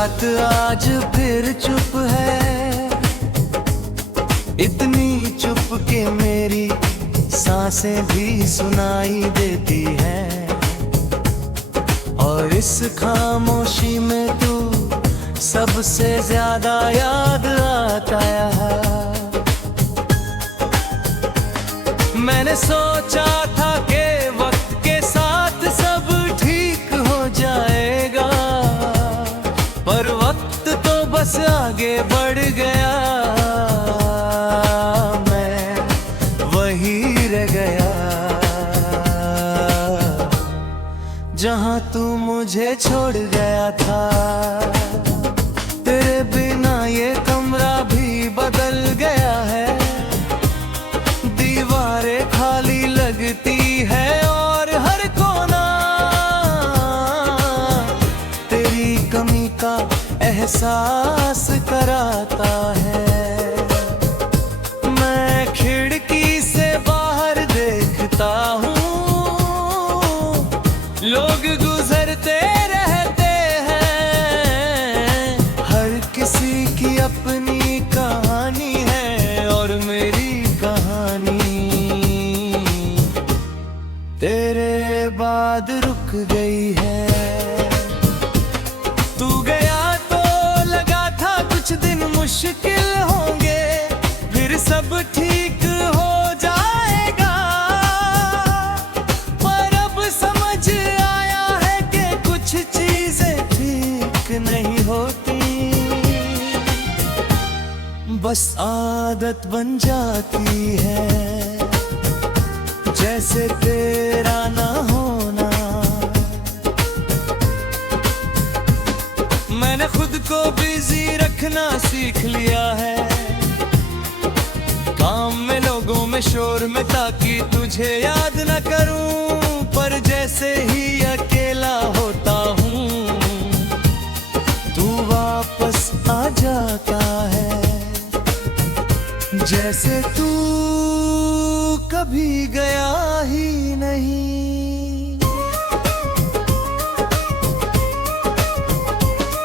रात आज फिर चुप है, इतनी चुप के मेरी सांसें भी सुनाई देती हैं। और इस खामोशी में तू सबसे ज्यादा याद आता है। मैंने सोचा था कि वक्त के साथ सब ठीक हो जाएगा, पर वक्त तो बस आगे बढ़ गया, मैं वही रह गया जहां तू मुझे छोड़ गया था। तेरे बिना ये कमरा भी बदल गया है, दीवारें खाली लगती है और हर कोना तेरी कमी का एहसास कराता है। मैं खिड़की से बाहर देखता हूँ, लोग गुजरते रहते हैं, हर किसी की अपनी कहानी है और मेरी कहानी तेरे बाद रुक गई है। तू गया तो लगा था कुछ दिन मुश्किल होंगे, फिर सब ठीक हो जाएगा, पर अब समझ आया है कि कुछ चीजें ठीक नहीं होती, बस आदत बन जाती है, जैसे तेरा ना होना। मैंने खुद को बिजी रखना सीख लिया है, काम में लोगों में शोर में, ताकि तुझे याद न करूं, पर जैसे ही अकेला होता हूँ तू वापस आ जाता है, जैसे तू कभी गया ही नहीं।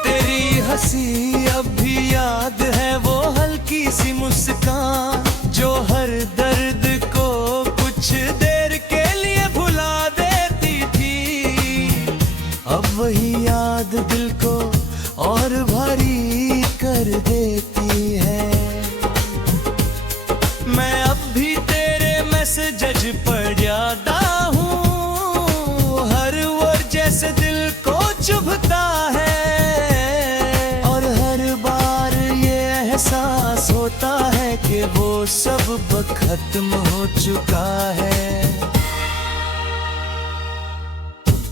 तेरी हंसी अब भी याद है, वो हल्की सी मुस्कान जो हर दर्द को कुछ देर के लिए भुला देती थी। अब वही याद दिल को और भारी कर देती है। मैं अब भी तेरे मैसेज पढ़ जाता हूँ, हर वर्ड जैसे दिल को चुभता है, और हर बार ये एहसास होता है कि वो सब खत्म हो चुका है।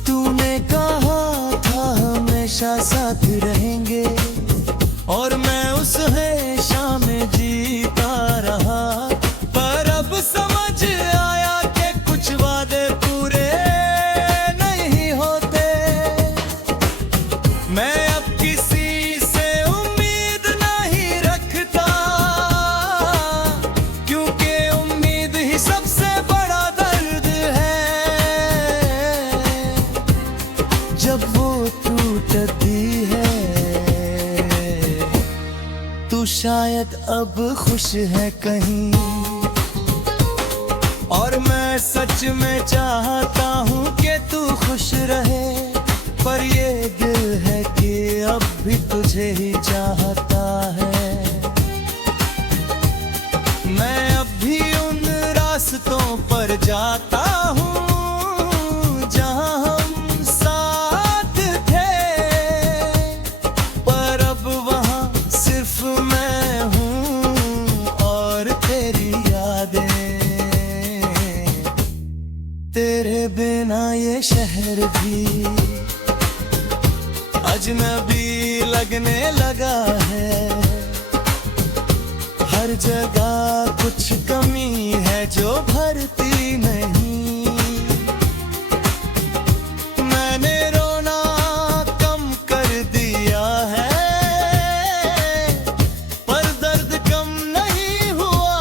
तूने कहा था हमेशा साथ रहेंगे, और मैं उस हमेशा में जीता रहा, पर अब समझ आया कि कुछ वादे पूरे नहीं होते। मैं अब किसी से उम्मीद नहीं रखता, क्योंकि उम्मीद ही सबसे बड़ा दर्द है। जब वो टूटती है तू शायद अब खुश है कहीं, और मैं सच में चाहता हूँ कि तू खुश रहे, पर ये दिल है कि अब भी तुझे ही चाहता है। मैं अब भी उन रास्तों पर जाता हूँ जहाँ हम साथ थे, पर अब वहाँ सिर्फ मैं हूँ और तेरी यादें। तेरे बिना ये शहर भी अजनबी लगने लगा है, हर जगह कुछ कमी है जो भरती नहीं। मैंने रोना कम कर दिया है, पर दर्द कम नहीं हुआ,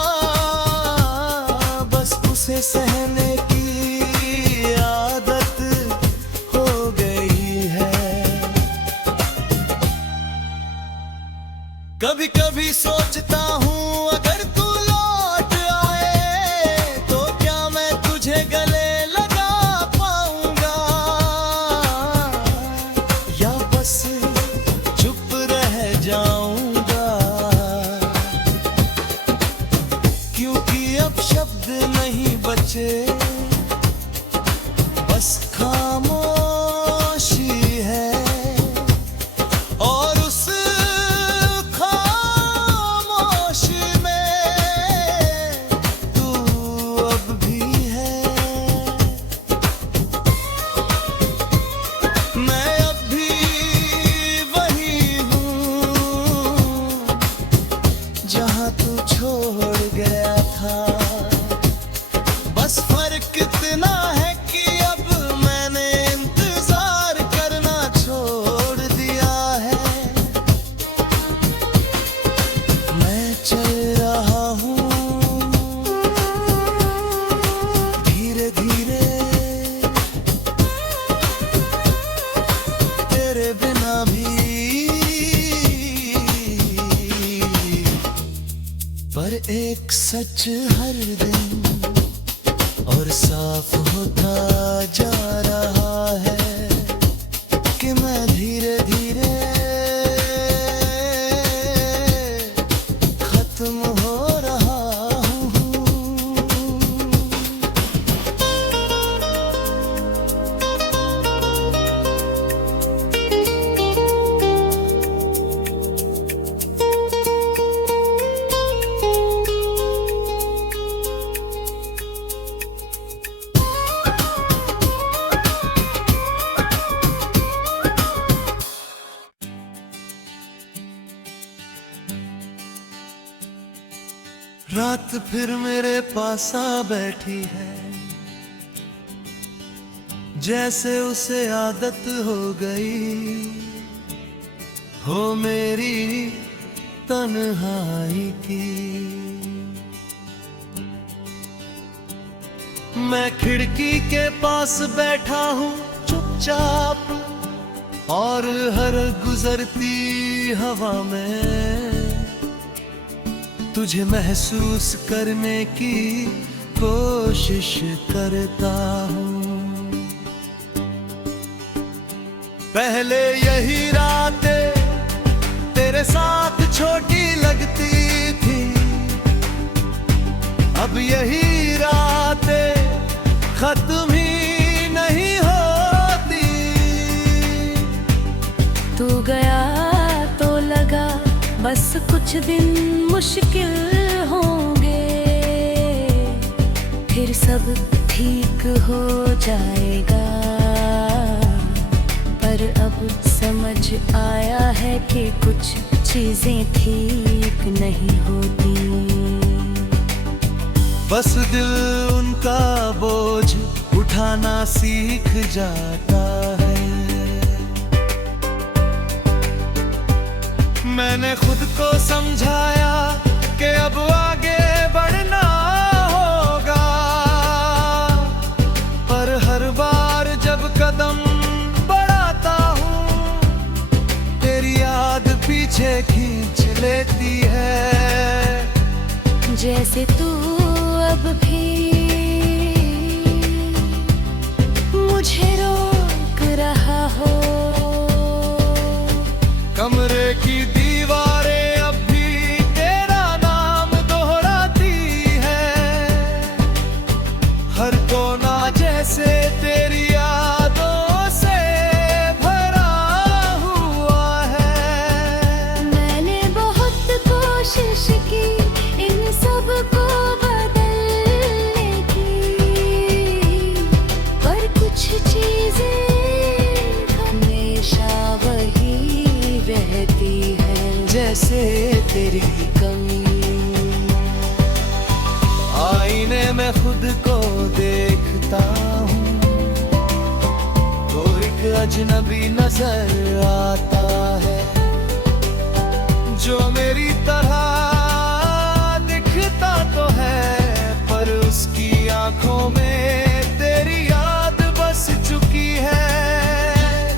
बस उसे सहने की आदत हो गई है। क्योंकि अब शब्द नहीं बचे, बस खामोशी है। और उस खामोशी में तू अब भी है। मैं अब भी वही हूँ जहाँ तू छोड़ गया था। बस फर्क इतना है कि अब मैंने इंतजार करना छोड़ दिया है। मैं चल रहा हूँ धीरे धीरे, तेरे बिना भी, पर एक सच हर दिन और साफ होता जा रहा है कि मैं धीरे धीरे खत्म हो रहा हूँ। रात फिर मेरे पास आ बैठी है, जैसे उसे आदत हो गई हो मेरी तन्हाई की। मैं खिड़की के पास बैठा हूँ चुपचाप, और हर गुजरती हवा में तुझे महसूस करने की कोशिश करता हूँ। पहले यही रातें तेरे साथ छोटी लगती थी, अब यही रातें खत्म ही नहीं होती। तू गया तो लगा बस कुछ दिन मुश्किल होंगे, फिर सब ठीक हो जाएगा। पर अब समझ आया है कि कुछ चीजें ठीक नहीं होती। बस दिल उनका बोझ उठाना सीख जाता है। मैंने खुद को समझाया कि अब आगे बढ़ना होगा, पर हर बार जब कदम बढ़ाता हूँ तेरी याद पीछे खींच लेती है। जैसे तू अब भी मुझे रोक रहा हो। कमरे की दीवारें अब भी तेरा नाम दोहराती है, हर कोना जैसे तेरी यादों से भरा हुआ है। मैंने बहुत कोशिश की इन सब को बदलने की, पर कुछ चीजें हमेशा वही रहती है, जैसे तेरी कमी। आईने में खुद को देखता हूँ तो एक अजनबी नजर आता है, जो मेरी तरह दिखता तो है पर उसकी आंखों में तेरी याद बस चुकी है।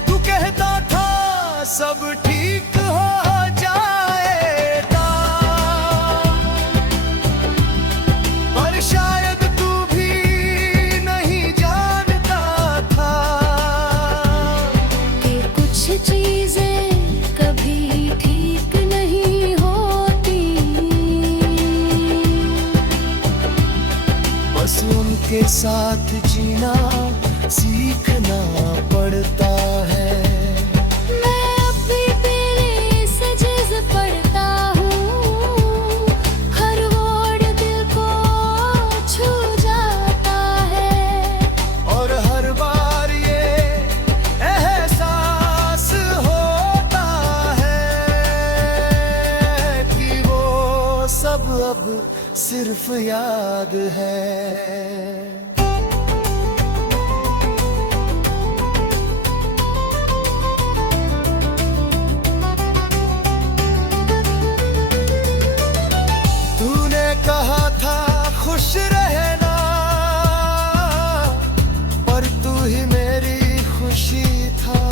तू कहता था सब ठीक हो जाएगा, पर शायद तू भी नहीं जानता था कि कुछ चीजें कभी ठीक नहीं होती। के साथ जीना सीखना पड़ता है। मैं अब भी तेरे सजिज पढ़ता हूँ, हर वर्ड दिल को छू जाता है। और हर बार ये एहसास होता है कि वो सब अब सिर्फ याद है। तूने कहा था खुश रहना, पर तू ही मेरी खुशी था।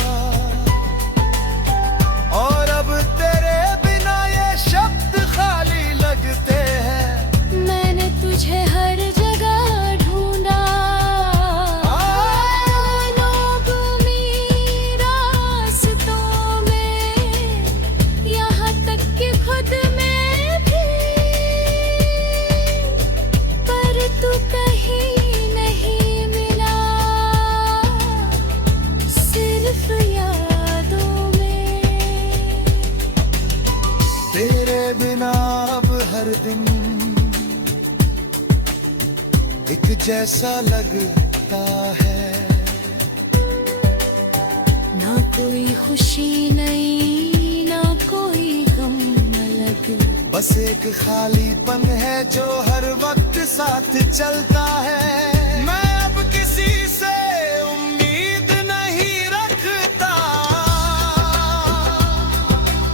और अब तेरे बिना ये शब्द खाली लगते हैं। मैंने तुझे हर जगह ढूंढा, रास्तों में, यहाँ तक कि खुद में भी, पर तू कहीं नहीं मिला, सिर्फ यादों में। तेरे बिना अब हर दिन एक जैसा लगता है। ना कोई खुशी नहीं, ना कोई गम अलग, बस एक खालीपन है जो हर वक्त साथ चलता है। मैं अब किसी से उम्मीद नहीं रखता,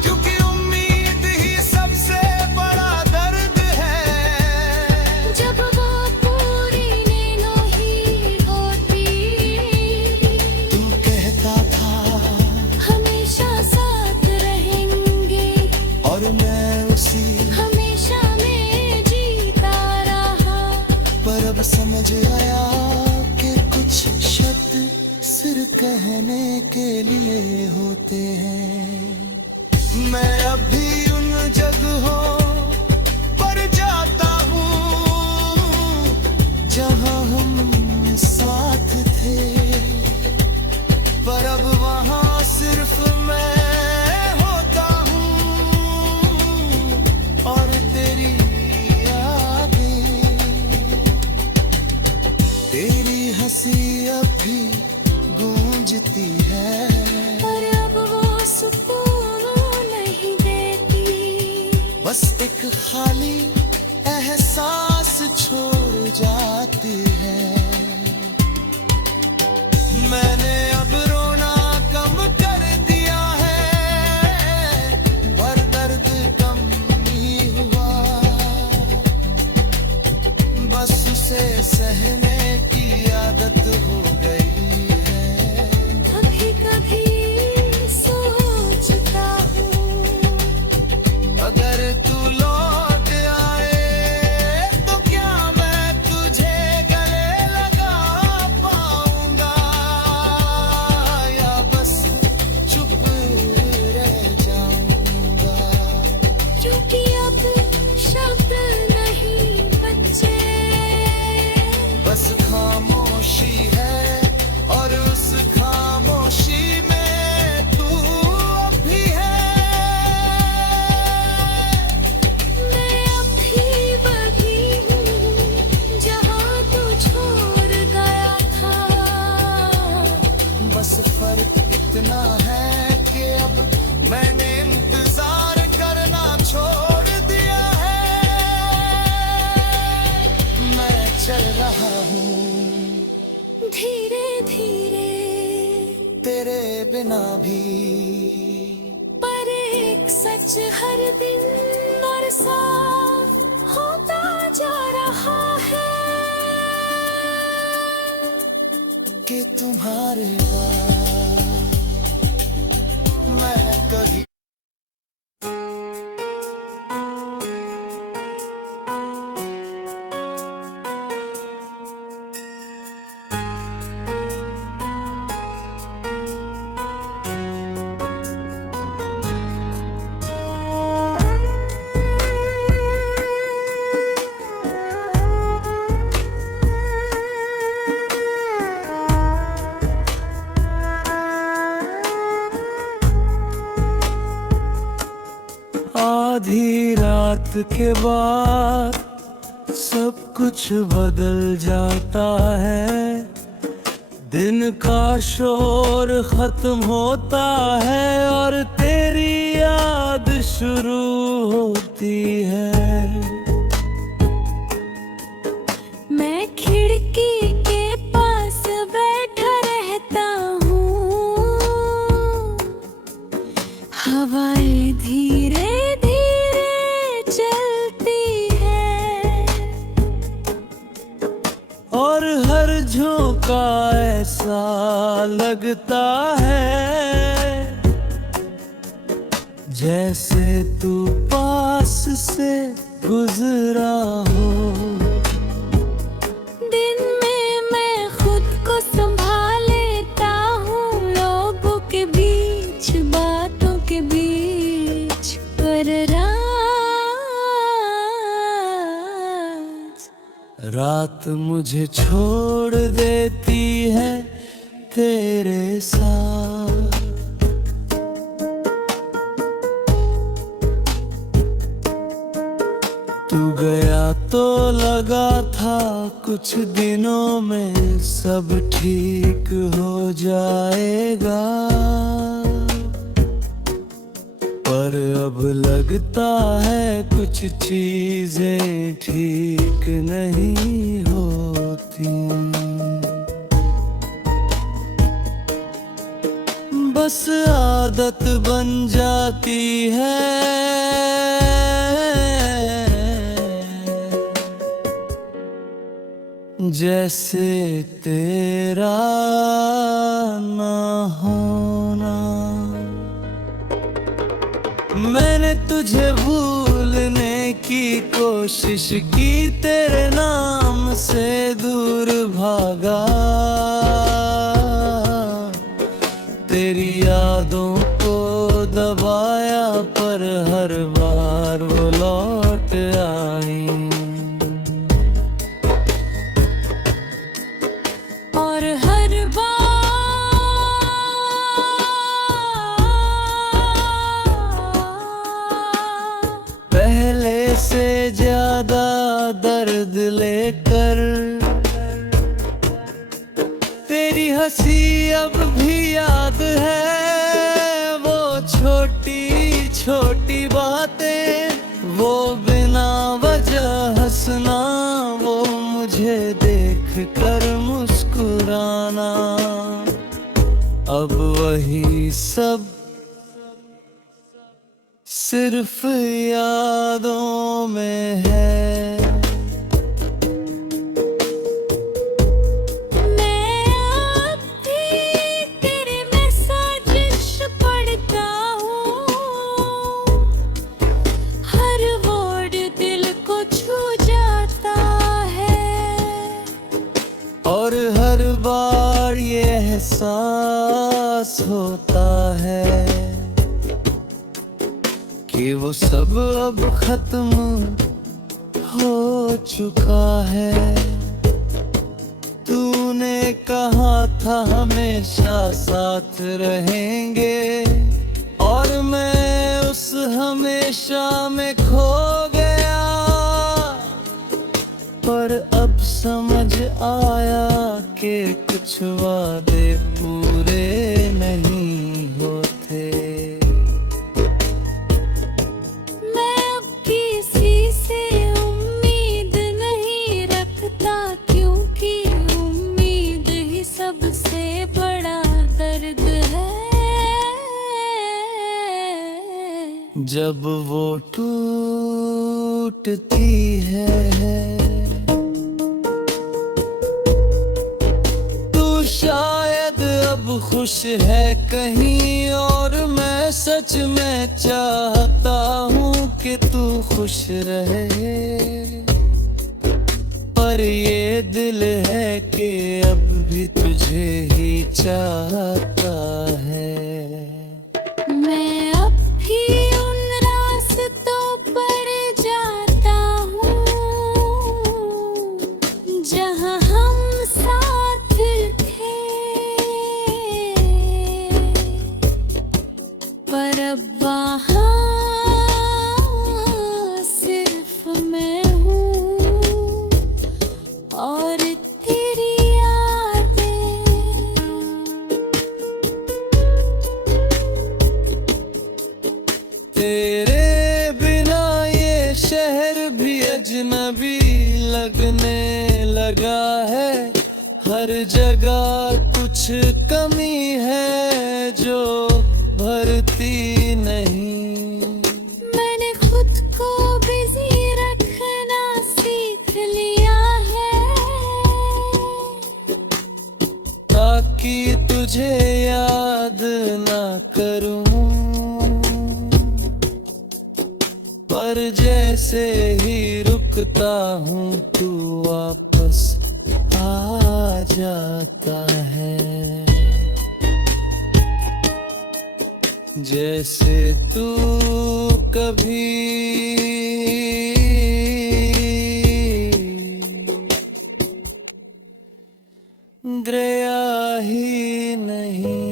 क्योंकि उम्मीद ही सबसे बड़ा दर्द है। जब वो पूरी नैनो ही होती, तू कहता था हमेशा साथ रहेंगे, और मैं उसी हमेशा में जीता रहा। पर अब समझ आया कि कुछ शब्द सिर्फ कहने के लिए होते हैं। मैं अब भी उन जगहों पर जाता हूँ जहाँ हम साथ थे, पर अब वहाँ सिर्फ मैं होता हूँ और तेरी यादें। तेरी हंसी अब भी गूंजती है, पर अब वो सुकून नहीं देती, बस एक खाली एहसास छोड़ जाती है। मैंने अब रोना कम कर दिया है, पर दर्द कम नहीं हुआ, बस उसे सहने की आदत हो गई है। कभी कभी सोचता हूँ, अगर तू लौट आए तो क्या मैं तुझे गले लगा पाऊंगा, या बस चुप रह जाऊंगा। क्योंकि अब शब्द नहीं बचे, बस खामोशी है, और उस खामोशी में तू अब भी है। मैं अब भी वही हूँ जहाँ तू छोड़ गया था। बस फर्क इतना है कि अब मैंने इंतजार करना छोड़ दिया है। मैं चल रहा हूँ धीरे धीरे, तेरे बिना भी, पर एक सच हर दिन और साफ होता जा रहा है कि तुम्हारे बाद मैं कभी वक्त के बाद सब कुछ बदल जाता है। दिन का शोर खत्म होता है और तेरी याद शुरू होती है। मैं खिड़की के पास बैठा रहता हूँ, हवाएं धीरे धीरे चलती है और हर झोंका ऐसा लगता है जैसे तू पास से गुजरा हो। दिन में मैं खुद को संभाल लेता हूँ, लोगों के बीच बातों के बीच, पर रात मुझे छोड़ देती है तेरे साथ। तू गया तो लगा था कुछ दिनों में सब ठीक हो जाएगा, पर अब लगता है कुछ चीजें ठीक नहीं होती। बस आदत बन जाती है जैसे तेरा ना होना। मैंने तुझे भूलने की कोशिश की, तेरे नाम से दूर भागा, तेरी यादों को दबाया, पर हर बार वो लौट आई। और हर बार पहले से ज्यादा दर्द लेकर, तेरी हंसी अब भी याद है, वो छोटी छोटी बातें, वो बिना वजह हंसना, वो मुझे देख कर मुस्कुराना। अब वही सब सिर्फ यादों में है। मैं अब भी तेरे मैसेज पढ़ता हूँ, हर वर्ड दिल को छू जाता है, और हर बार ये एहसास होता है कि वो सब अब खत्म हो चुका है। तूने कहा था हमेशा साथ रहेंगे, और मैं उस हमेशा में खो गया, पर अब समझ आया कि कुछ वादे पूरे नहीं होते। मैं अब किसी से उम्मीद नहीं रखता, क्योंकि उम्मीद ही सबसे बड़ा दर्द है। जब वो टूटती है, शायद अब खुश है कहीं और, मैं सच में चाहता हूँ कि तू खुश रहे, पर ये दिल है कि अब भी तुझे ही चाहता है। मैं अब भी उन रास्तों पर जाता हूँ जहाँ हम साथ थे, पर अब वहाँ से भी लगने लगा है। हर जगह कुछ कमी है जो भरती नहीं। मैंने खुद को बिजी रखना सीख लिया है, ताकि तुझे याद ना करूं। पर जैसे ही रुकता हूँ तू वापस आ जाता है। जैसे तू कभी गया ही नहीं।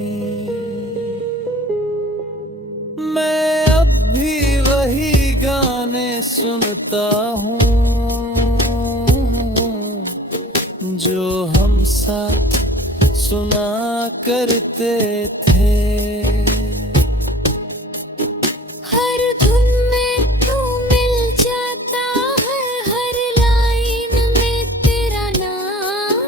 मैं अब भी वही गाने सुनता हूँ जो हम साथ सुना करते थे। हर धुन में तू मिल जाता है, हर लाइन में तेरा नाम।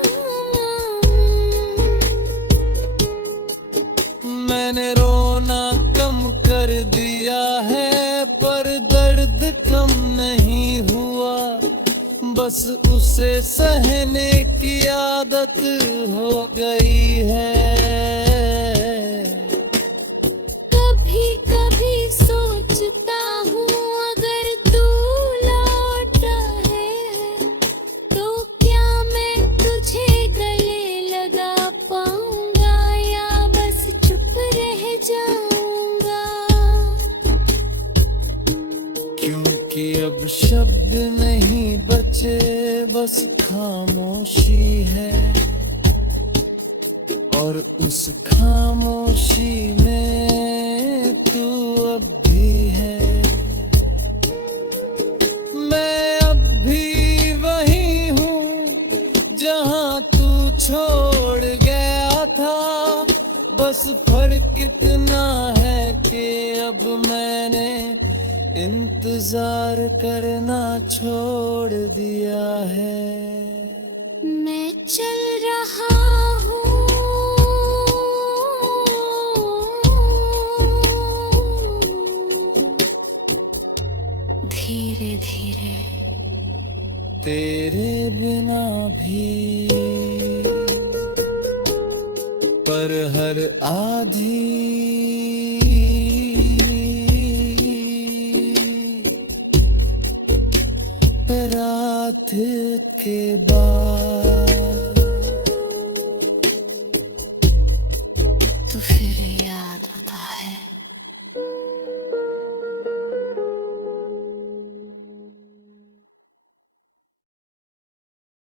मैंने रोना कम कर दिया है, पर दर्द कम नहीं हुआ। बस उसे सहने की आदत हो गई है। कभी कभी सोचता हूँ अगर तू लौटा है तो क्या मैं तुझे गले लगा पाऊंगा, या बस चुप रह जाऊंगा। क्योंकि अब शब्द नहीं बचे, बस खामोशी है। और उस खामोशी में तू अब भी है। मैं अब भी वही हूँ जहाँ तू छोड़ गया था। बस फर्क इतना है कि अब मैंने इंतजार करना छोड़ दिया है। मैं चल रहा हूँ धीरे धीरे, तेरे बिना भी। पर हर रात के बाद तो फिर याद